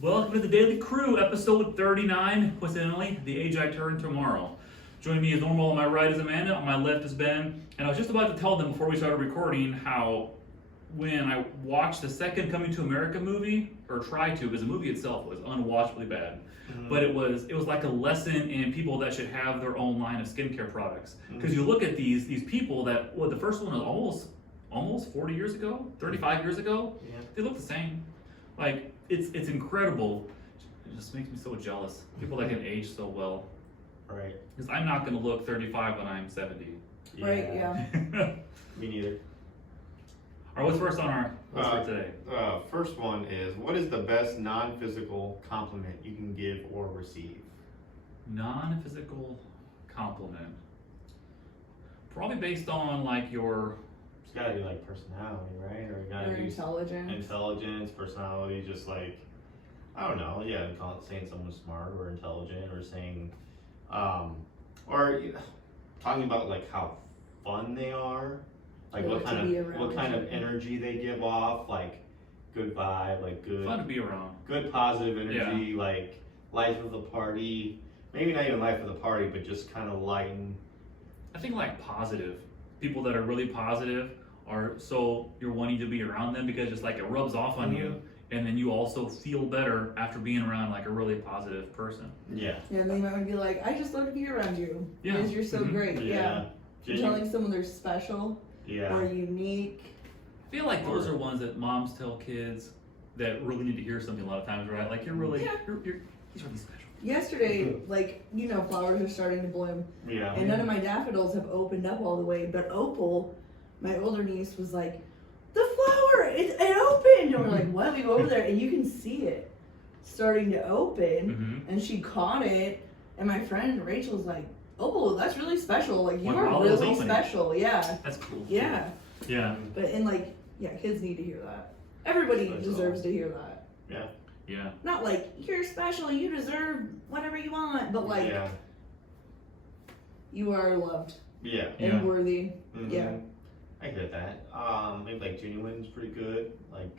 Welcome to the Daily Crew, episode 39. Coincidentally, the age I turn tomorrow. Joining me as normal, on my right is Amanda, on my left is Ben. And I was just about to tell them before we started recording how when I watched the second Coming to America movie, or tried to, because the movie itself was unwatchably bad, but it was like a lesson in people that should have their own line of skincare products. Because you look at these people that, well, the first one was almost 40 years ago, 35 years ago, they look the same. Like, it's incredible. It just makes me so jealous. People that can age so well. Right. Because I'm not going to look 35 when I'm 70. Right, yeah. Me neither. All right, what's first on our list for today? First one is, what is the best non-physical compliment you can give or receive? Non-physical compliment. Probably based on like your... It's gotta be like personality, right? Or it gotta Or be intelligence, personality, just like, I don't know, yeah, saying someone's smart or intelligent, or saying, or talking about like how fun they are, like what kind of energy they give off, like good vibe, like good, Fun to be around. good positive energy, like life of the party. Maybe not even life of the party, but just kind of lighten. I think like positive. People that are really positive are so you're wanting to be around them because just like it rubs off on you, and then you also feel better after being around like a really positive person. Yeah. Yeah, and they might be like, I just love to be around you. Yeah. Because you're so great. Yeah. Telling someone they're special or unique. I feel like those are ones that moms tell kids that really need to hear something a lot of times, right? Like you're really, he's really special. Yesterday, like, flowers are starting to bloom. Yeah. And none of my daffodils have opened up all the way. But Opal, my older niece, was like, the flower, it opened. And we're like, what? We go over there and you can see it starting to open. And she caught it. And my friend Rachel's like, Opal, that's really special. Like, you are really special. Yeah. That's cool. Yeah. Yeah. But, kids need to hear that. Everybody deserves to hear that. Yeah. Yeah. Not like, you're special, you deserve whatever you want, but like, you are loved. Yeah. And worthy. Mm-hmm. Yeah. I get that. Maybe like genuine is pretty good. Like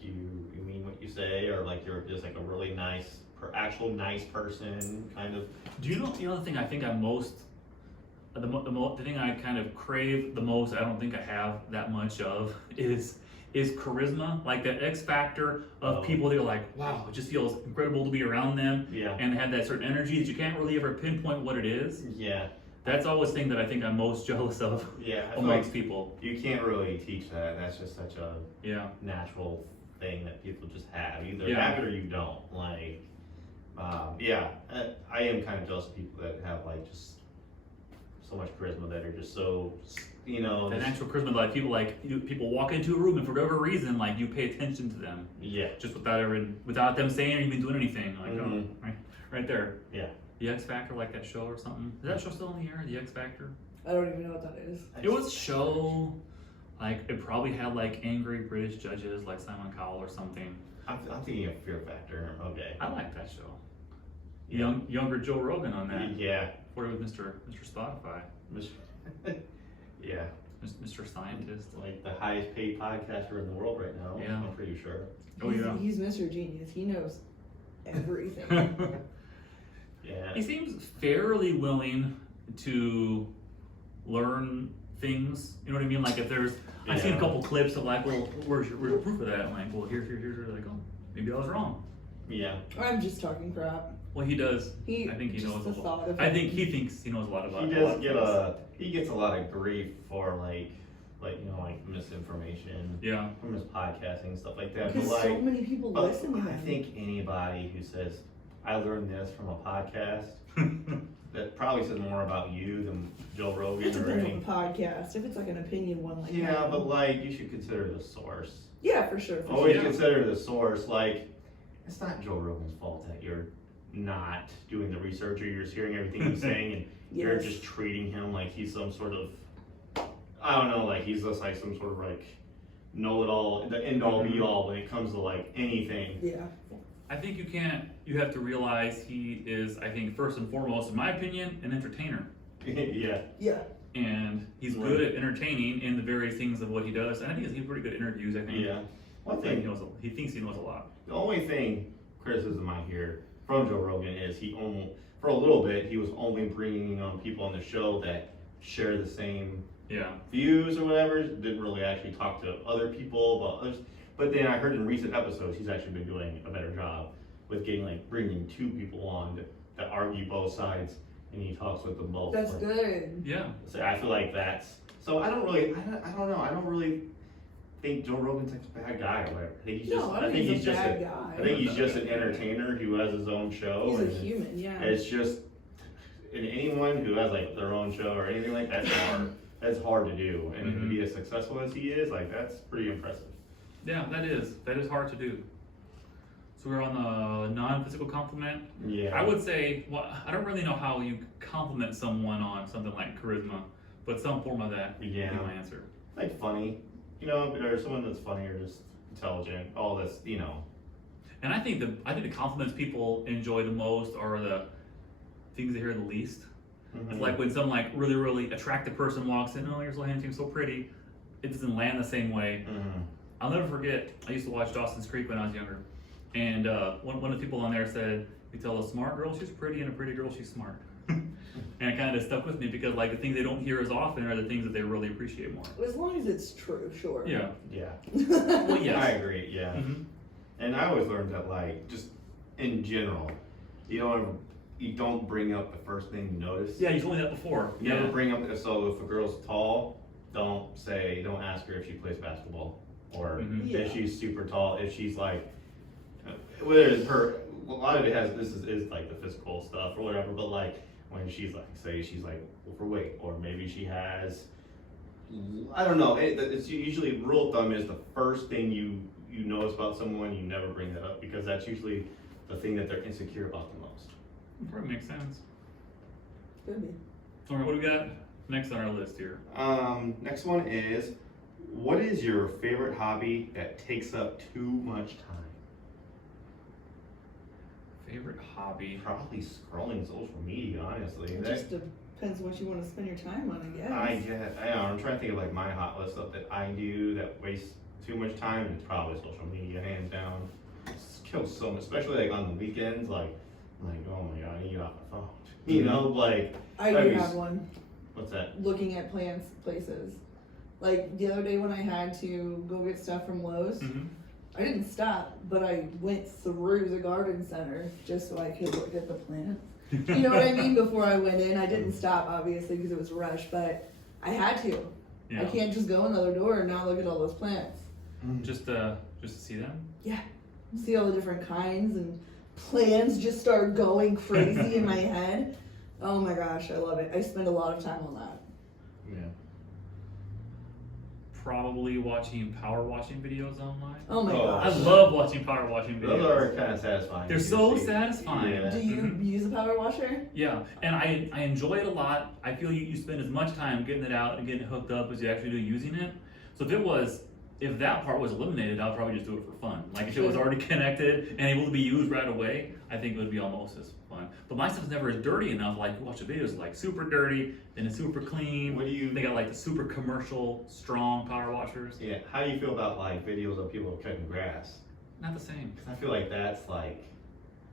you mean what you say, or like you're just like a really nice, actual nice person, kind of. Do you know the thing I think I'm most, the thing I kind of crave the most, I don't think I have that much of, is charisma, like that X factor of people that are like, wow, it just feels incredible to be around them, and have that certain energy that you can't really ever pinpoint what it is. Yeah. That's always the thing that I think I'm most jealous of amongst people. You can't really teach that. That's just such a natural thing that people just have. Either have it or you don't. Like, I am kind of jealous of people that have like just so much charisma that are just so, the natural charisma, like people walk into a room and for whatever reason, like you pay attention to them. Yeah. Just without them saying or even doing anything. Like, right there. Yeah. The X Factor, like that show or something. Is that show still in the air? The X Factor? I don't even know what that is. It was a show, like it probably had like angry British judges like Simon Cowell or something. I'm thinking of Fear Factor. Okay. I like that show. Younger Joe Rogan on that. Yeah. Before it was Mr. Spotify. Yeah. Mr. Scientist. Like the highest paid podcaster in the world right now. Yeah. I'm pretty sure. He's Mr. Genius. He knows everything. Yeah. He seems fairly willing to learn things. You know what I mean? Like if there's, I've seen a couple clips of like, well, where's your proof of that? I'm like, well, here's like, oh, maybe I was wrong. Yeah. I'm just talking crap. Well, he does. I think he knows a lot. I think he thinks he knows a lot about. He gets a lot of grief for like misinformation. Yeah. From his podcasting and stuff like that. Because so many people listen to him. I think anybody who says, I learned this from a podcast, that probably says more about you than Joe Rogan or anything. It's a podcast. If it's like an opinion one, like that. But like you should consider the source. Yeah, for sure. Always consider the source. Like it's not Joe Rogan's fault that you're not doing the research or you're just hearing everything he's saying and you're just treating him like he's some sort of, I don't know, like he's just like some sort of like know-it-all, the end-all be-all when it comes to like anything. Yeah. I think you have to realize he is, I think, first and foremost, in my opinion, an entertainer. Yeah. And he's good at entertaining in the various things of what he does. And I think he's pretty good at interviews, I think. Yeah. One Like, thing, he thinks he knows a lot. the only thing criticism I hear from Joe Rogan is he only, for a little bit, he was only bringing on people on the show that share the same Yeah. views or whatever. Didn't really actually talk to other people about others. But then I heard in recent episodes he's actually been doing a better job with getting like bringing two people on that argue both sides, and he talks with them both. That's like, good. Yeah. So I feel like that's so. I don't know. I don't really think Joe Rogan's like a bad guy or whatever. I think he's just. No, I don't think he's a bad guy. I think he's just an entertainer who has his own show. He's a and human, yeah. It's just, and anyone who has like their own show or anything like that's hard. That's hard to do, and to be as successful as he is, like that's pretty impressive. Yeah, that is hard to do. So we're on the non-physical compliment. Yeah. I would say, well, I don't really know how you compliment someone on something like charisma, but some form of that would be my answer. Like funny, or someone that's funny or just intelligent. All this, And I think the compliments people enjoy the most are the things they hear the least. It's like when some like really, really attractive person walks in, oh, your little hand seems so pretty. It doesn't land the same way. I'll never forget, I used to watch Dawson's Creek when I was younger. And one of the people on there said, you tell a smart girl she's pretty and a pretty girl she's smart. And it kind of stuck with me because like the things they don't hear as often are the things that they really appreciate more. As long as it's true, sure. Yeah. Yeah. Well, yes. I agree. Yeah. And I always learned that, like, just in general, you don't bring up the first thing you notice. Yeah, you told me that before. You never bring up. So if a girl's tall, don't ask her if she plays basketball or if she's super tall. If she's like, whether it's her, a lot of it has this is like the physical stuff or whatever. But like when she's like, say she's like overweight, or maybe she has, I don't know. It's usually rule of thumb is the first thing you notice about someone, you never bring that up because that's usually the thing that they're insecure about the most. Probably makes sense. Could be. All right, what do we got next on our list here? Next one is, what is your favorite hobby that takes up too much time? Favorite hobby? Probably scrolling social media, honestly. It just depends what you want to spend your time on, I guess. I know, I'm trying to think of like my hot list stuff that I do that wastes too much time, and it's probably social media, hands down. It kills so much, especially like on the weekends, like, oh my god, I need to get off my phone. Like. I do have one. What's that? Looking at plants places. Like the other day when I had to go get stuff from Lowe's, I didn't stop, but I went through the garden center just so I could look at the plants. You know what I mean? Before I went in, I didn't stop obviously because it was rushed, but I had to. Yeah. I can't just go another door and not look at all those plants. Just to see them? Yeah. See all the different kinds, and plans just start going crazy in my head. Oh my gosh, I love it. I spend a lot of time on that. Yeah. Probably watching power washing videos online. Oh my Oh, I gosh. love watching power washing videos. Those are kind of satisfying. They're to so see. satisfying. Yeah. Do you use a power washer? Yeah, and I enjoy it a lot. I feel you spend as much time getting it out and getting it hooked up as you actually do using it. So if that part was eliminated, I'd probably just do it for fun. Like if it was already connected and able to be used right away, I think it would be almost as fun. But my stuff's never as dirty enough. Like you watch the videos, like super dirty, then it's super clean. They got like the super commercial, strong power washers. Yeah. How do you feel about like videos of people cutting grass? Not the same. Because I feel like that's like,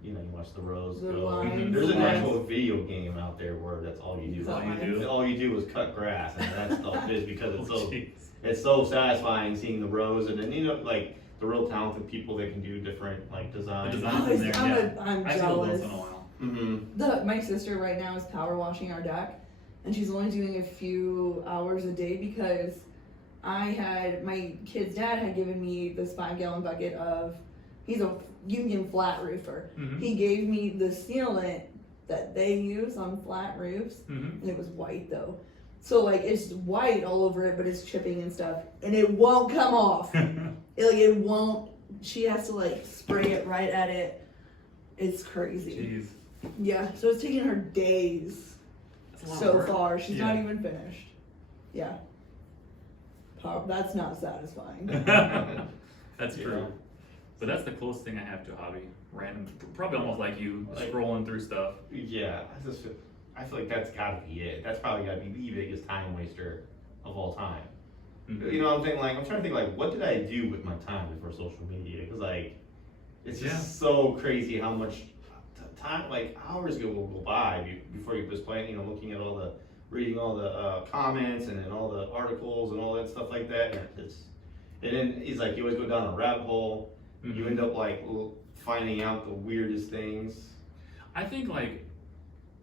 you watch the rows The go. lines, There's an the actual video game out there where that's all you do. That's all you do? All you do is cut grass, and that's all it is because it's Oh, so jeez. it's so satisfying seeing the rows, and then like the real talented people that can do different like designs. The design in there, yeah. I'm I see it once jealous. in a while. My sister right now is power washing our deck, and she's only doing a few hours a day because my kid's dad had given me this 5-gallon bucket of, he's a union flat roofer. He gave me the sealant that they use on flat roofs, and it was white though. So like it's white all over it, but it's chipping and stuff, and it won't come off. It won't. She has to like spray it right at it. It's crazy. Jeez. Yeah, so it's taking her days That's a lot of so work. far. She's not Yeah. even finished. Yeah. That's not satisfying. That's Yeah. true. But that's the closest thing I have to a hobby. Random, probably almost like you, scrolling through stuff. Yeah, I feel like that's gotta be it. That's probably gotta be the biggest time waster of all time. Mhm. You know, I'm trying to think like, what did I do with my time before social media? Because like, it's just so crazy how much time, like hours will go by before you just playing, you know, looking at reading all the comments and then all the articles and all that stuff like that. And then he's like, you always go down a rabbit hole. Mhm. You end up like finding out the weirdest things. I think like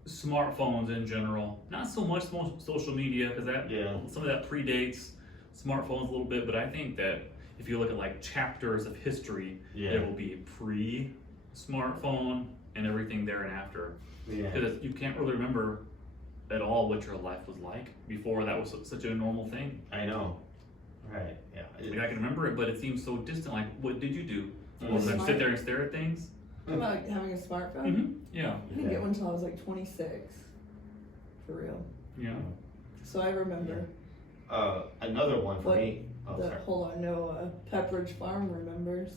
smartphones in general, not so much social media because some of that predates smartphones a little bit, but I think that if you look at like chapters of history, it will be pre-smartphone and everything there and after. Yeah. Because you can't really remember at all what your life was like before that was such a normal thing. I know. Right. Yeah. Like I can remember it, but it seems so distant. Like, what did you do? Mhm. Was it sit there and stare at things? About having a smartphone? Mm-hmm. Yeah. I didn't get one until I was like 26. For real. Yeah. So I remember. Another one for What? me. Oh, sorry. Hold on, no, Pepperidge Farm remembers.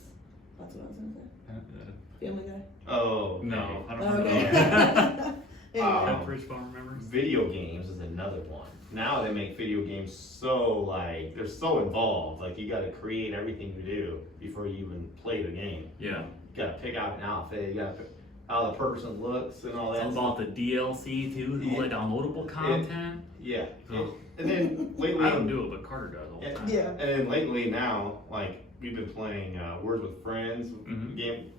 That's what I was gonna say. Family Guy. Oh. Okay. No, I don't Okay. remember. Anyway. Pepperidge Farm remembers? Video games is another one. Now they make video games so like they're so involved. Like you got to create everything you do before you even play the game. Yeah. You got to pick out an outfit. You got to pick how the person looks and all that. It's all about the DLC too, all the downloadable content. Yeah. Oh. And then lately, I don't do it, but Carter does all the time. Yeah. And then lately now, like we've been playing Words with Friends Mhm. game.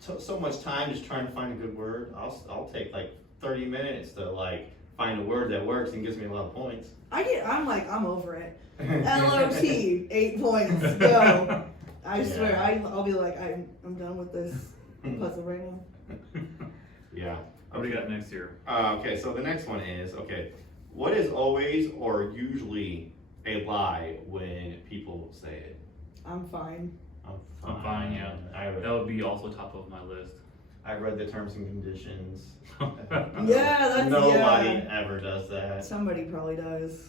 So much time just trying to find a good word. I'll take like 30 minutes to like find a word that works and gives me a lot of points. I'm over it. LOT, 8 points, go. I swear, I'll be like, I'm done with this puzzle right now. Yeah. What do we got next here? Okay, so the next one is, what is always or usually a lie when people say it? I'm fine. I'm fine, yeah. I That would be also top of my list. read the terms and conditions. Yeah, that's Nobody yeah. ever does that. Somebody probably does.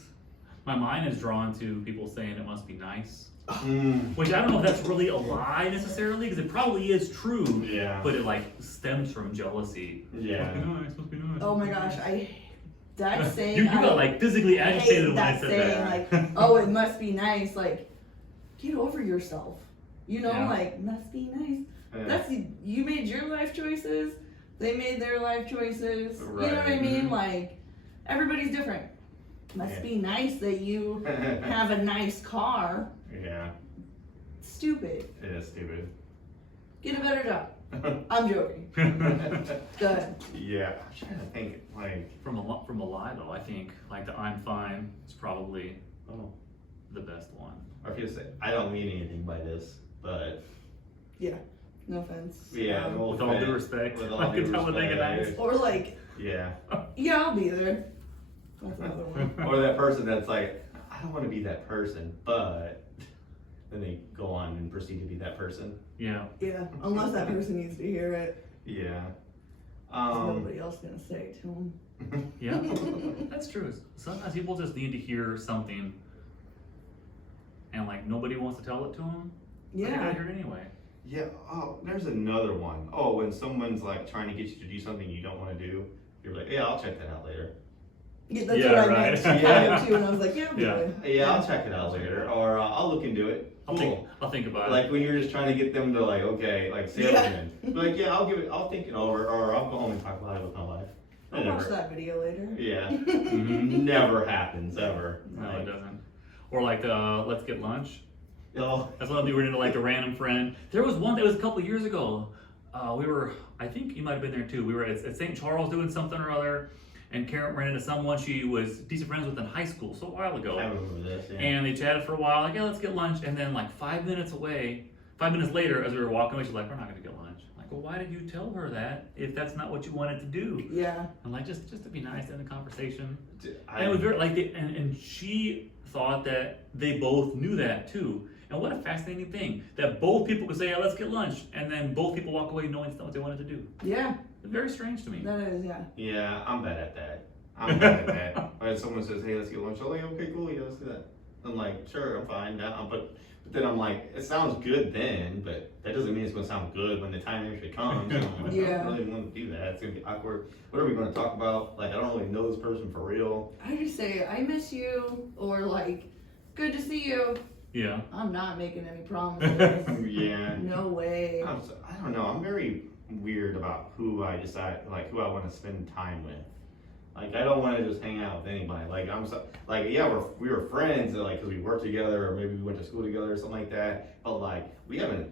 My mind is drawn to people saying it must be nice. Mm, Which I don't know if that's really a lie necessarily, because it probably is true. yeah. But it like stems from jealousy. Yeah. Must be nice. Oh my gosh, that saying. You got like physically I agitated hate when I that said saying, that. like, oh, it must be nice. Like, get over yourself. You know, Yeah. like, must be nice. Yeah. That's you made your life choices. They made their life choices. You know what I Right. mean? Like, everybody's different. Must Yeah. be nice that you have a nice car. Yeah, Stupid. it is stupid. Get a better job. I'm joking. Go ahead. Yeah, I'm trying to think, like, From a lie though, I think like the I'm fine is probably the best one. or if you say, I don't mean anything by this, but No offense. yeah, no With all due offense. respect, With all I due can tell what they respect. Or like, Yeah. yeah, I'll be there. That's another one. Or that person that's like, I don't want to be that person, but then they go on and proceed to be that person. Yeah. Yeah, unless that person needs to hear it. Yeah. There's nobody else gonna say it to them. Yeah. That's true. Sometimes people just need to hear something, and like nobody wants to tell it to them. They Yeah. gotta hear it anyway. Yeah. Oh, there's another one. Oh, when someone's like trying to get you to do something you don't want to do, you're like, yeah, I'll check that out later. Yeah, that's Yeah, what I right. meant kind Yeah. of too, and I was like, yeah, Yeah. Yeah, I'll check it out later, or I'll look into it. I'll Cool. think about it. Like when you're just trying to get them to like, okay, like salesman. Like, yeah, I'll think it over, or I'll go home and talk about it with my wife. I'll watch that video later. Yeah. Mhm. Never happens ever. No, Like, it doesn't. Or like let's get lunch. oh, That's one we were into, like a random friend. There was one that was a couple years ago. We were, I think you might have been there too. We were at St. Charles doing something or other, and Karen ran into someone she was decent friends with in high school, so a while ago. I remember this. Yeah. And they chatted for a while, like, yeah, let's get lunch. And then like 5 minutes later, as we were walking away, she's like, we're not gonna get lunch. I'm like, well, why did you tell her that if that's not what you wanted to do? Yeah. And like, just to be nice in the conversation. I- And it was very like, and she thought that they both knew that too. And what a fascinating thing that both people could say, yeah, let's get lunch, and then both people walk away knowing it's not what they wanted to do. Yeah. It's very strange to me. That is, yeah. Yeah, I'm bad at that. I'm bad at that. When someone says, hey, let's get lunch, I'm like, okay, cool, yeah, let's do that. I'm like, sure, I'm fine now. But then I'm like, it sounds good then, but that doesn't mean it's going to sound good when the time actually comes. So I'm like, I Yeah. don't really want to do that. It's going to be awkward. What are we going to talk about? Like, I don't really know this person for real. I just say, I miss you, or like, good to see you. Yeah. I'm not making any promises. Yeah. No way. I don't know. I'm very weird about who I decide, like who I want to spend time with. Like I don't want to just hang out with anybody. Like yeah, we were friends, like because we worked together or maybe we went to school together or something like that. But like we haven't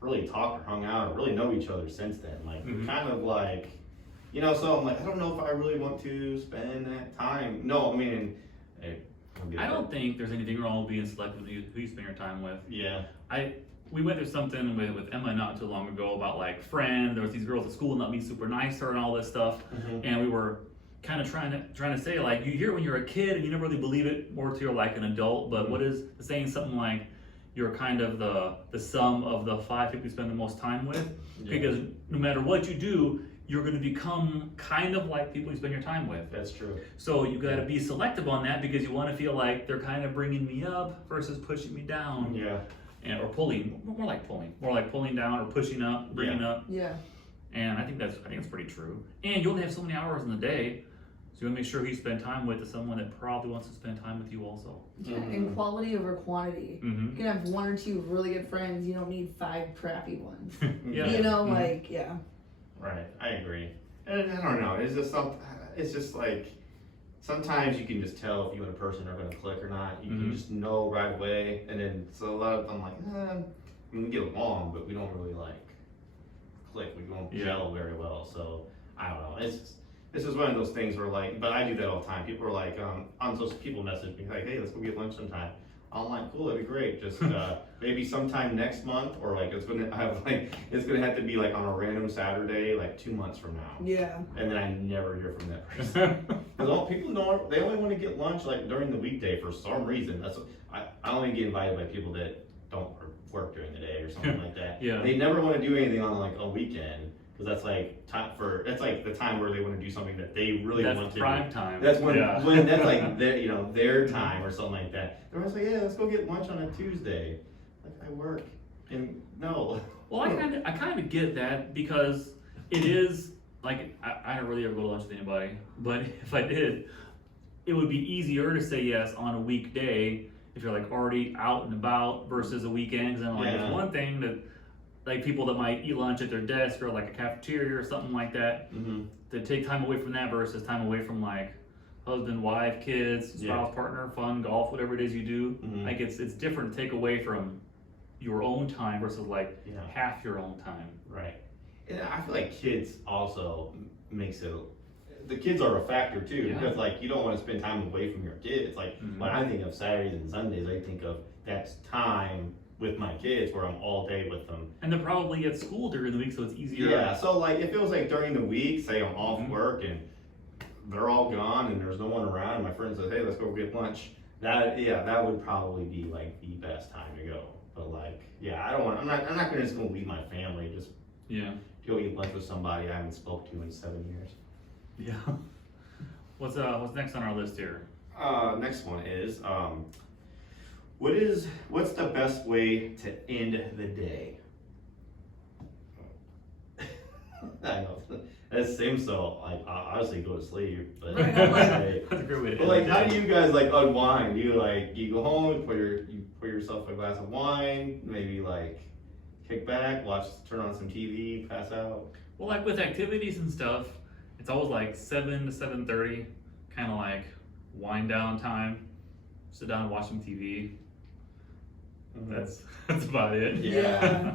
really talked or hung out or really know each other since then. Like we're kind of like, so I'm like I don't know if I really want to spend that time. No, I mean, I don't think there's anything wrong with being selective with who you spend your time with. Yeah. We went through something with Emma not too long ago about like friends. There was these girls at school not being super nice to her and all this stuff, and we were kind of trying to say like you hear when you're a kid and you never really believe it more till you're like an adult. But what is saying something like you're kind of the sum of the 5 people you spend the most time with, because no matter what you do, you're going to become kind of like people you spend your time with. That's true. So you got to be selective on that because you want to feel like they're kind of bringing me up versus pushing me down. Yeah. Or pulling, more like pulling down or pushing up, bringing up. Yeah. And I think that's pretty true. And you only have so many hours in the day, so you want to make sure who you spend time with is someone that probably wants to spend time with you also. Yeah, and quality over quantity. You can have 1 or 2 really good friends. You don't need 5 crappy ones. Yeah. Right, I agree. And I don't know, it's just like, sometimes you can just tell if you and a person are going to click or not. You can just know right away. And then, so a lot of them like, we get along, but we don't really like click. We don't gel very well. So, I don't know. This is one of those things where like, but I do that all the time. People are like, on social, people message me like, hey, let's go get lunch sometime. I'm like, cool, that'd be great. Just maybe sometime next month, or like it's gonna have to be like on a random Saturday, like 2 months from now. Yeah. And then I never hear from that person. Because people don't. They only want to get lunch like during the weekday for some reason. That's I only get invited by people that don't work during the day or something like that. Yeah. They never want to do anything on like a weekend. Because that's like that's like the time where they want to do something that they really want to. That's prime time. That's when that's like their time or something like that. They're always like, yeah, let's go get lunch on a Tuesday. Like I work, and no. Well, I kind of get that because it is like I don't really ever go to lunch with anybody, but if I did, it would be easier to say yes on a weekday if you're like already out and about versus a weekend. Because then like it's one thing that. Like people that might eat lunch at their desk or like a cafeteria or something like that, to take time away from that versus time away from like husband, wife, kids, spouse, partner, fun, golf, whatever it is you do. Like it's different to take away from your own time versus like half your own time. Right. And I feel like kids also makes it. The kids are a factor too because like you don't want to spend time away from your kids. Like when I think of Saturdays and Sundays, I think of that's time with my kids where I'm all day with them. And they're probably at school during the week, so it's easier. Yeah, so like if it was like during the week, say I'm off work and they're all gone and there's no one around and my friend says, hey, let's go get lunch. That would probably be like the best time to go. But like, I'm not gonna just go leave my family just to go eat lunch with somebody I haven't spoke to in 7 years. Yeah. What's next on our list here? Next one is what's the best way to end the day? I know that seems so like obviously go to sleep, but That's a great way to end like the how day. do you guys like unwind? You go home, you pour yourself a glass of wine, maybe like kick back, turn on some TV, pass out. Well, like with activities and stuff, it's always like 7 to 7:30, kind of like wind down time. Sit down and watch some TV. That's about it. Yeah.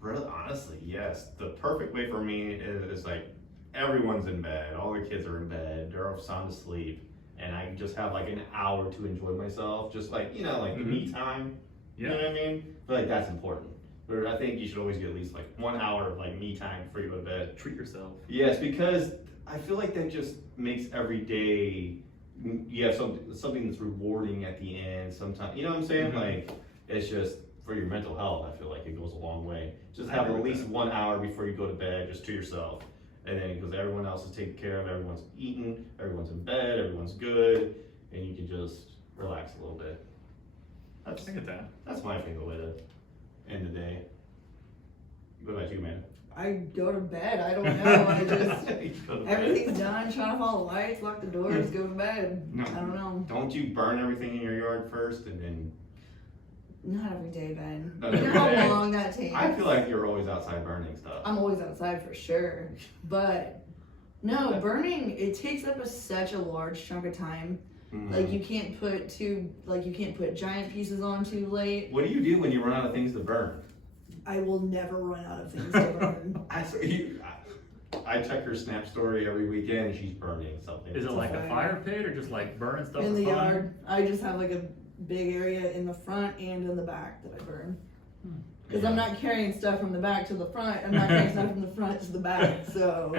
Really, honestly, yes. The perfect way for me is like everyone's in bed, all the kids are in bed, they're sound asleep, and I just have like an hour to enjoy myself, just like like the me time. You know what I mean? I feel like that's important. But I think you should always get at least like 1 hour of like me time before you go to bed. Treat yourself. Yes, because I feel like that just makes every day you have something that's rewarding at the end. Sometimes, you know what I'm saying? Like it's just for your mental health. I feel like it goes a long way. Just have at least 1 hour before you go to bed, just to yourself, and then because everyone else is taken care of, everyone's eaten, everyone's in bed, everyone's good, and you can just relax a little bit. I get that. That's my favorite way to end the day. What about you, man? I go to bed. I don't know. I just You go to bed. everything's done. Trying to follow the lights, lock the doors, go to bed. No. I don't know. Don't you burn everything in your yard first and then? Not every day, Ben. Not You know every how day. long that takes. I feel like you're always outside burning stuff. I'm always outside for sure, but no, burning it takes up such a large chunk of time. Mhm. Like you can't put giant pieces on too late. What do you do when you run out of things to burn? I will never run out of things to burn. I check her Snap story every weekend and she's burning something. Is it like a fire pit or just like burning stuff In for the fun? yard, I just have like a big area in the front and in the back that I burn. Because I'm not carrying stuff from the back to the front. I'm not carrying stuff from the front to the back. So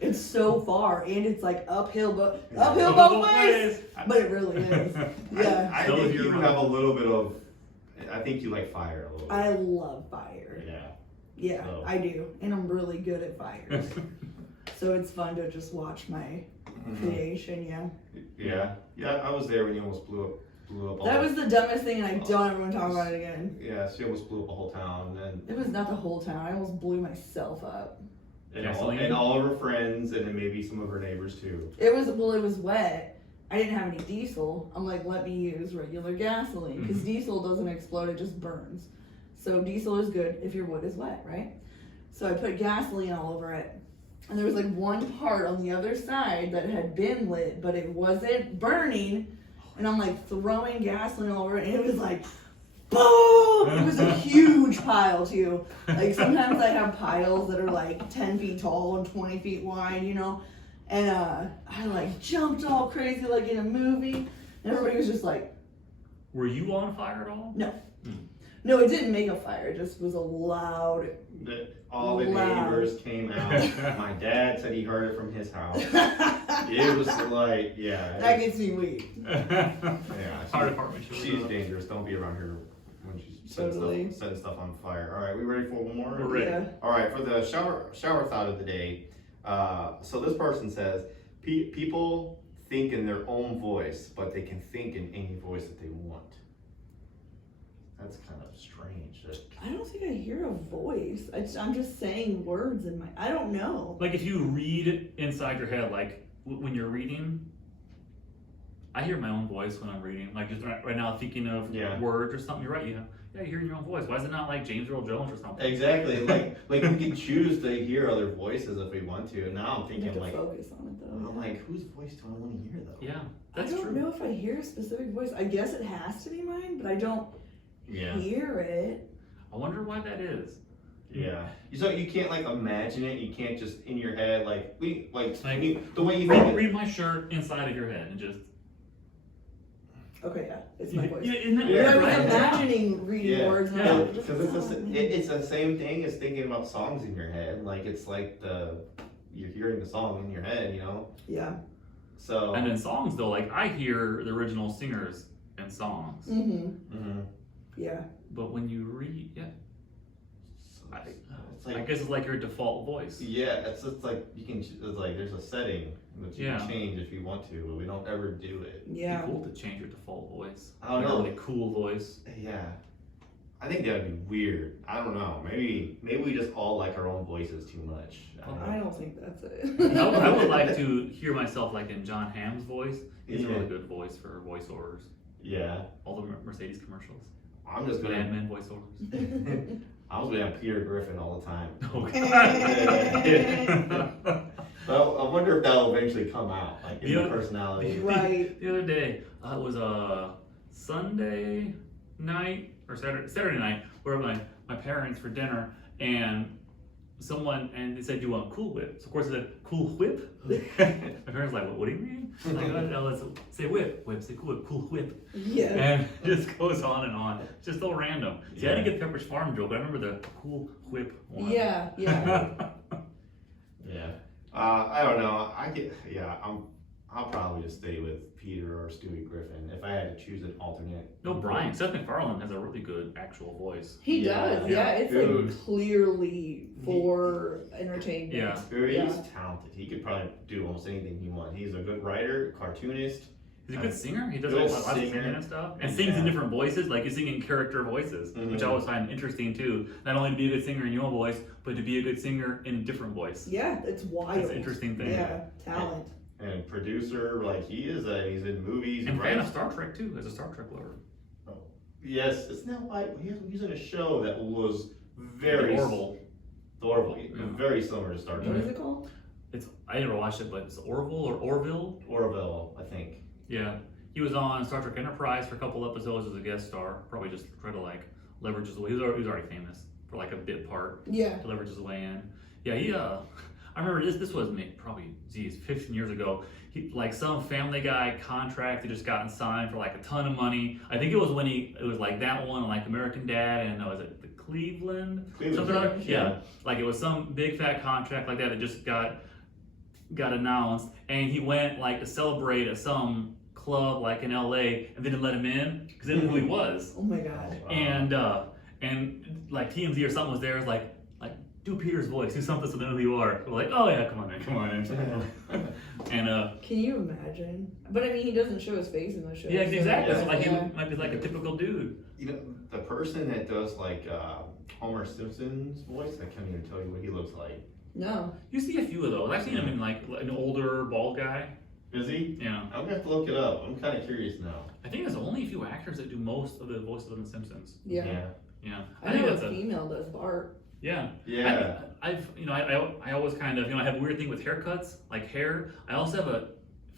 it's so far, and it's like uphill both ways. But it really is. Yeah. I So think you're you wrong. have a little bit of. I think you like fire a little bit. I love fire. Yeah. Yeah, So. I do, and I'm really good at fires. So it's fun to just watch my creation. Yeah. Yeah. Yeah. I was there when you almost blew up. All That was the dumbest thing, and I don't ever want to talk about it again. Yeah. She almost blew up the whole town, and It was not the whole town. I almost blew myself up. and all of her friends, and then maybe some of her neighbors too. It was wet. I didn't have any diesel. I'm like, let me use regular gasoline because diesel doesn't explode; it just burns. So diesel is good if your wood is wet, right? So I put gasoline all over it, and there was like one part on the other side that had been lit, but it wasn't burning. And I'm like throwing gasoline all over it, and it was like, boom! It was a huge pile too. Like sometimes I have piles that are like 10 feet tall and 20 feet wide, you know. And I like jumped all crazy like in a movie, and everybody was just like, Were you on fire at all? no, it didn't make a fire. It just was a loud. All the Loud. neighbors came out. My dad said he heard it from his house. It was like, yeah. That gets me weak. Yeah. Fire department. She's dangerous. Don't be around her when she's Totally. setting stuff on fire. All right, we ready for one more? We're ready. Yeah. All right, for the shower thought of the day. So this person says, people think in their own voice, but they can think in any voice that they want. That's kind of strange. I don't think I hear a voice. I'm just saying words in my. I don't know. Like if you read inside your head, like when you're reading, I hear my own voice when I'm reading. Like just right now thinking of words or something. You're right. Yeah, you hear your own voice. Why is it not like James Earl Jones or something? Exactly. Like we can choose to hear other voices if we want to. And now I'm You have thinking to like, focus on it though. I'm like, whose voice do I want to hear though? Yeah, that's I don't true. know if I hear a specific voice. I guess it has to be mine, but I don't hear it. I wonder why that is. Yeah. So you can't like imagine it. You can't just in your head like the way you Read my shirt inside of your head and just. Okay, yeah, it's my voice. Yeah, isn't that But weird, I was right? imagining reading words. And I was like, Because it's the same thing as thinking about songs in your head. Like it's like you're hearing the song in your head, you know. Yeah. So. And then songs though, like I hear the original singers and songs. Yeah. But when you read, It's like, I guess it's like your default voice. yeah, it's just like you can. It's like there's a setting that you can change if you want to, but we don't ever do it. Yeah. It'd be cool to change your default voice. I don't Like a know. really cool voice. Yeah, I think that'd be weird. I don't know. Maybe we just all like our own voices too much. I don't think that's it. I would like to hear myself like in John Hamm's voice. He's a Yeah. really good voice for voiceovers. Yeah. All the Mercedes commercials. I'm just Good gonna. Ant-Man voiceovers. I was gonna have Peter Griffin all the time. Oh, Well, I wonder if that'll eventually come out, like in Yeah. the personality. Right. The other day, it was a Sunday night or Saturday night where my parents for dinner and they said, "Do you want Cool Whip?" So of course I said, "Cool Whip." My parents were like, what do you mean? Like, no, let's say whip, say Cool Whip, Cool Whip. Yeah. And it just goes on and on. It's just so random. See, I didn't get Pepperidge Farm joke, but I remember the Cool Whip one. Yeah. Yeah. Yeah. I don't know. I'll probably just stay with Peter or Stewie Griffin if I had to choose an alternate. No, Brian. Seth MacFarlane has a really good actual voice. He Yeah. does. Yeah. Yeah. It's Dude. like clearly for entertainment. Yeah. Dude, he's Yeah. talented. He could probably do almost anything he wants. He's a good writer, cartoonist. He's a good singer. He does Good lots of singer. singing and stuff, and sings in different voices. Like he's singing character voices, which I always find interesting too. Not only to be a good singer in your voice, but to be a good singer in a different voice. Yeah, it's wild. It's an interesting thing. Yeah, talent. And producer, like he's in movies. And he fan of writes- Star Trek too, as a Star Trek lover. Yes, it's not like he's in a show that was very Orville. very similar to Star What Trek. is it called? I never watched it, but it's Orville or Orville. Orville, I think. Yeah, he was on Star Trek Enterprise for a couple episodes as a guest star. Probably just try to like leverage his way. He was already famous for like a bit part Yeah. to leverage his way in. Yeah, he I remember this was probably 15 years ago. He like some Family Guy contract had just gotten signed for like a ton of money. I think it was when it was like that one, like American Dad, and was it the Cleveland something or other? Yeah, like it was some big fat contract like that just got announced, and he went like to celebrate at some club like in LA, and they didn't let him in because they didn't know who he was. Oh my god. And like TMZ or something was there, was like do Peter's voice, do something so they know who you are. We're like, oh yeah, come on in. And Can you imagine? But I mean, he doesn't show his face in the show. yeah, exactly. So like yeah. he might be like a typical dude. You know, the person that does like Homer Simpson's voice, I can't even tell you what he looks like. No. You see a few of those. I've seen him in like an older bald guy. Is he? Yeah. I'm gonna have to look it up. I'm kind of curious now. I think there's only a few actors that do most of the voices of the Simpsons. Yeah. Yeah. I think know that's a female does Bart. Yeah. Yeah. I've I always kind of I have a weird thing with haircuts, like hair. I also have a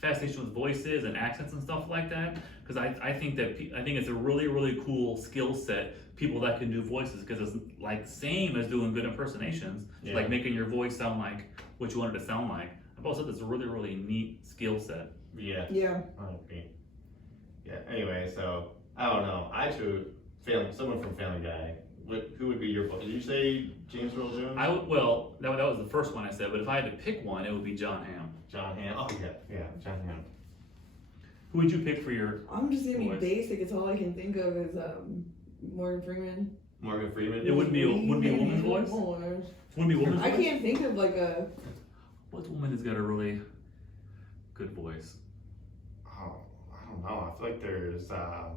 fascination with voices and accents and stuff like that because I think it's a really really cool skill set. People that can do voices because it's like same as doing good impersonations, Yeah. like making your voice sound like what you want it to sound like. I've also said it's a really really neat skill set. Yeah. Yeah. I agree. Yeah. Anyway, so I don't know. I choose someone from Family Guy. Who would be your voice? Did you say James Earl Jones? That was the first one I said, but if I had to pick one, it would be John Hamm. John Hamm. Oh yeah, John Hamm. Who would you pick for your? I'm just gonna be voice? basic. It's all I can think of is Morgan Freeman. Morgan Freeman. It wouldn't be a woman's voice. Wouldn't be a woman's I voice. can't think of like a. What woman has got a really good voice? Oh, I don't know. I feel like there's. I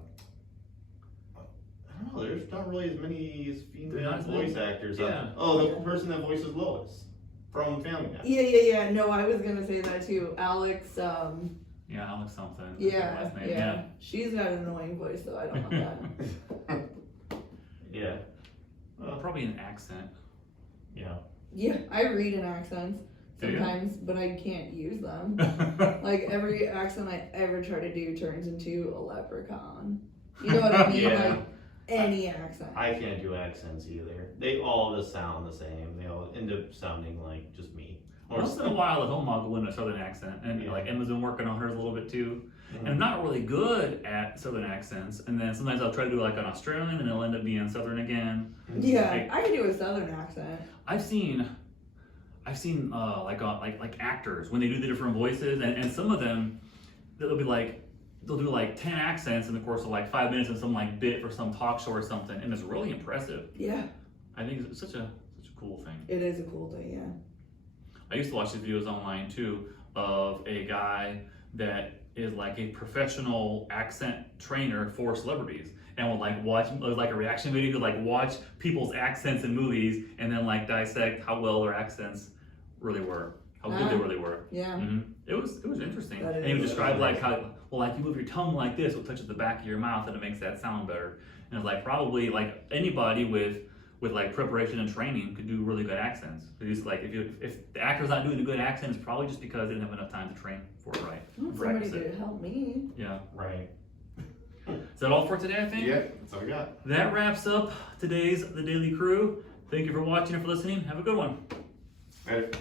don't know. There's not really as many female Not as voice many? actors. Yeah. The person that voices Lois from Family Guy. Yeah. No, I was gonna say that too. Alex. Yeah, Alex something. That's her Yeah. last name. Yeah. She's got an annoying voice, though. I don't want that. Yeah. Probably an accent. Yeah. Yeah, I read in accents Do you? sometimes, but I can't use them. Like every accent I ever try to do turns into a leprechaun. You know what I mean? Yeah. Like any accent. I can't do accents either. They all just sound the same. They all end up sounding like just me. Once in a while at home I'll go into a southern accent, and Yeah. like Emma's been working on hers a little bit too. Mhm. And I'm not really good at southern accents, and then sometimes I'll try to do like an Australian, and it'll end up being southern again. Yeah, I can do a southern accent. I've seen like actors when they do the different voices, and some of them they'll do like 10 accents in the course of like 5 minutes in some like bit for some talk show or something, and it's really impressive. Yeah, I think it's such a cool thing. it is a cool thing, yeah. I used to watch these videos online too of a guy that is like a professional accent trainer for celebrities, and would like watch it was like a reaction video to like watch people's accents in movies and then like dissect how well their accents really were, how good they really were. Yeah. It was interesting. That And he would is. describe like how like you move your tongue like this, it touches the back of your mouth and it makes that sound better. And it's like probably like anybody with like preparation and training could do really good accents. It's like if the actor's not doing a good accent, it's probably just because they didn't have enough time to train for it right. Want Practice somebody it. to help me. Yeah. Right. Is that all for today, I think? Yeah, that's all we got. That wraps up today's The Daily Crew. Thank you for watching and for listening. Have a good one. Later.